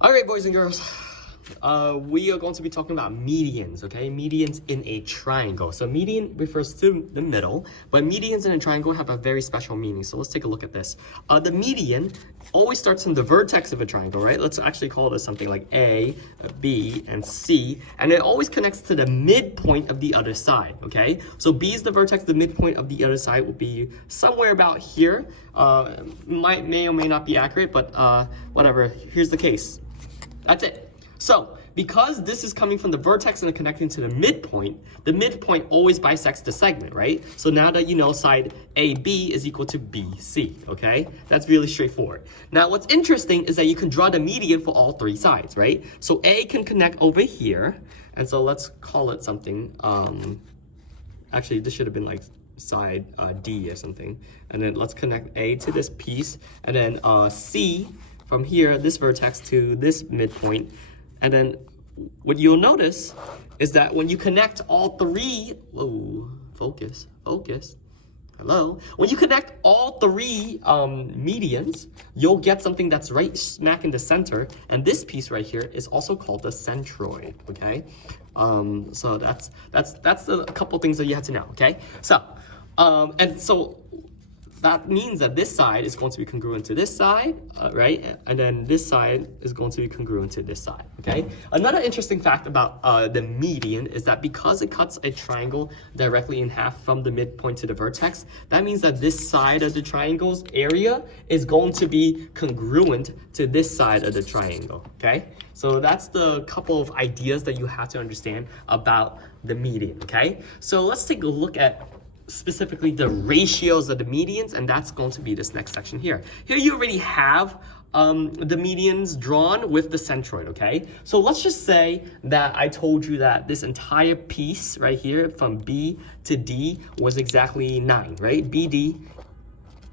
All right, boys and girls, we are going to be talking about medians, okay? Medians in a triangle. So median refers to the middle, but medians in a triangle have a very special meaning. So let's take a look at this. The median always starts in the vertex of a triangle, right? Let's actually call this something like A, B, and C, and it always connects to the midpoint of the other side, okay? So B is the vertex, the midpoint of the other side will be somewhere about here. May or may not be accurate, but whatever, here's the case. That's it. So, because this is coming from the vertex and connecting to the midpoint always bisects the segment, right? So now that you know side AB is equal to BC, okay? That's really straightforward. Now, what's interesting is that you can draw the median for all three sides, right? So A can connect over here, and so let's call it something. Actually, this should have been like side D or something. And then let's connect A to this piece, and then C from here, this vertex to this midpoint. And then what you'll notice is that when you connect all three, whoa, focus, hello. When you connect all three medians, you'll get something that's right smack in the center. And this piece right here is also called the centroid, okay? So that's a couple things that you have to know, okay? So, and so that means that this side is going to be congruent to this side, right? And then this side is going to be congruent to this side, okay? Another interesting fact about the median is that because it cuts a triangle directly in half from the midpoint to the vertex, that means that this side of the triangle's area is going to be congruent to this side of the triangle, okay? So that's the couple of ideas that you have to understand about the median, okay? So let's take a look at specifically the ratios of the medians, and that's going to be this next section here. Here you already have the medians drawn with the centroid, okay? So let's just say that I told you that this entire piece right here from B to D was exactly 9, right? BD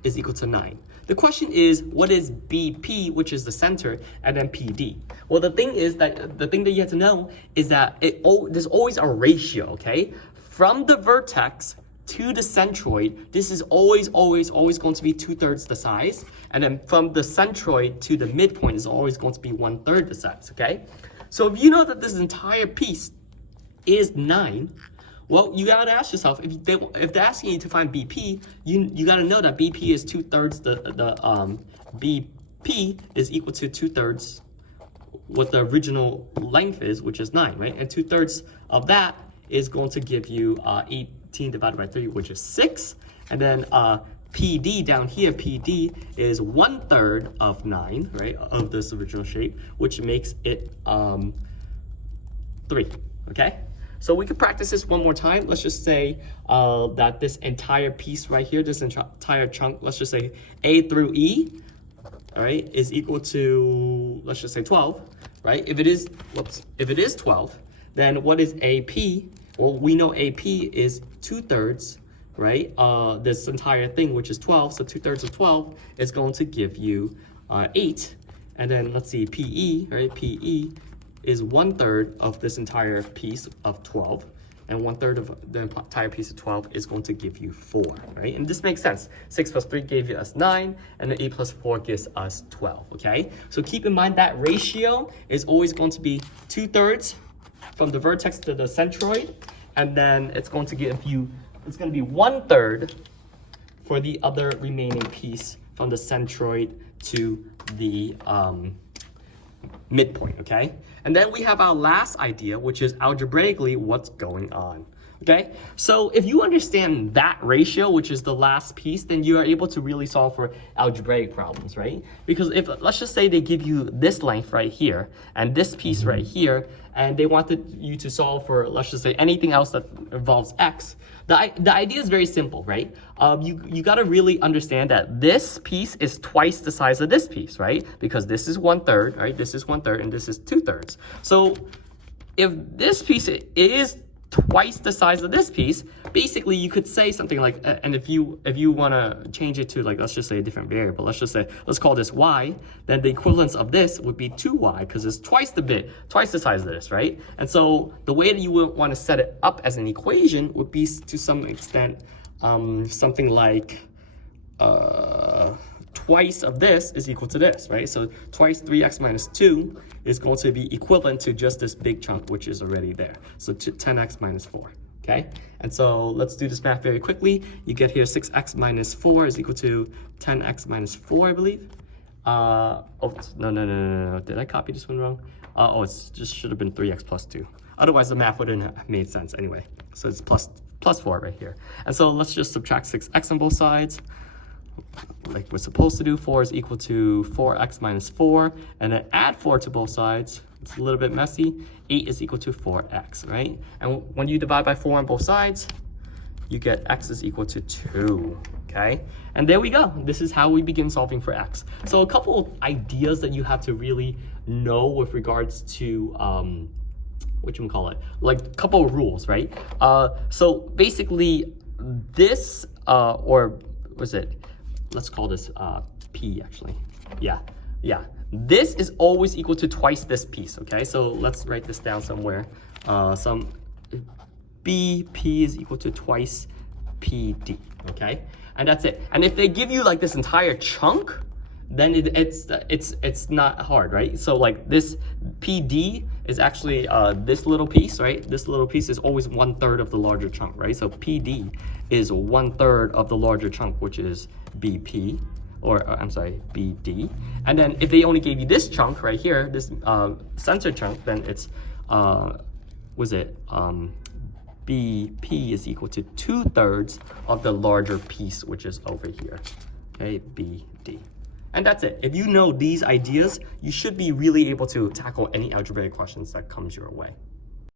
is equal to 9. The question is, what is BP, which is the center, and then PD? Well, the thing that you have to know is that there's always a ratio, okay? From the vertex to the centroid, this is always going to be 2/3 the size. And then from the centroid to the midpoint is always going to be 1/3 the size, okay? So if you know that this entire piece is 9, well, you gotta ask yourself, if they're asking you to find BP, you gotta know that BP is 2/3 BP is equal to 2/3 what the original length is, which is 9, right? And 2/3 of that is going to give you 18 divided by 3, which is 6. And then PD down here, PD is 1/3 of 9, right, of this original shape, which makes it 3, okay? So we could practice this one more time. Let's just say that this entire piece right here, this entire chunk, let's just say A through E, all right, is equal to, let's just say 12, right? If it is 12, then what is AP? Well, we know AP is 2/3, right? This entire thing, which is 12, so 2/3 of 12 is going to give you 8. And then let's see, PE, right? PE is 1/3 of this entire piece of 12. And 1/3 of the entire piece of 12 is going to give you 4, right? And this makes sense. 6 plus 3 gave us 9, and then 8 plus 4 gives us 12, okay? So keep in mind that ratio is always going to be 2/3 from the vertex to the centroid, and then it's going to give you, it's going to be 1/3 for the other remaining piece from the centroid to the midpoint, okay? And then we have our last idea, which is algebraically what's going on, okay? So if you understand that ratio, which is the last piece, then you are able to really solve for algebraic problems, right? Because if, let's just say they give you this length right here, and this piece right here, and they wanted you to solve for, let's just say, anything else that involves x, the idea is very simple, right? You gotta really understand that this piece is twice the size of this piece, right? Because this is 1/3, right? This is 1/3, and this is 2/3. So if this piece is twice the size of this piece, basically you could say something like, and if you want to change it to, like, let's just say a different variable, let's call this y, then the equivalence of this would be 2y, because it's twice the size of this, right? And so the way that you would want to set it up as an equation would be to some extent something like twice of this is equal to this, right? So twice 3x minus 2 is going to be equivalent to just this big chunk, which is already there. So 10x minus 4, okay? And so let's do this math very quickly. You get here 6x minus 4 is equal to 10x minus 4, I believe. Oh, no. Did I copy this one wrong? Oh, it just should have been 3x plus 2. Otherwise, the math wouldn't have made sense anyway. So it's plus 4 right here. And so let's just subtract 6x on both sides. Like we're supposed to do. 4 is equal to 4x minus 4. And then add 4 to both sides. It's a little bit messy. 8 is equal to 4x, right? And when you divide by 4 on both sides, you get x is equal to 2, okay? And there we go. This is how we begin solving for x. So a couple of ideas that you have to really know with regards to like a couple of rules, right? So basically this, or was it, let's call this p actually. Yeah. This is always equal to twice this piece, okay? So let's write this down somewhere. BP is equal to twice PD, okay? And that's it. And if they give you like this entire chunk, then it's not hard, right? So like this PD is actually this little piece, right? This little piece is always 1/3 of the larger chunk, right? So PD is 1/3 of the larger chunk, which is BP, or I'm sorry, BD. And then if they only gave you this chunk right here, this center chunk, then it's BP is equal to 2/3 of the larger piece, which is over here, okay, BD. And that's it. If you know these ideas, you should be really able to tackle any algebraic questions that comes your way.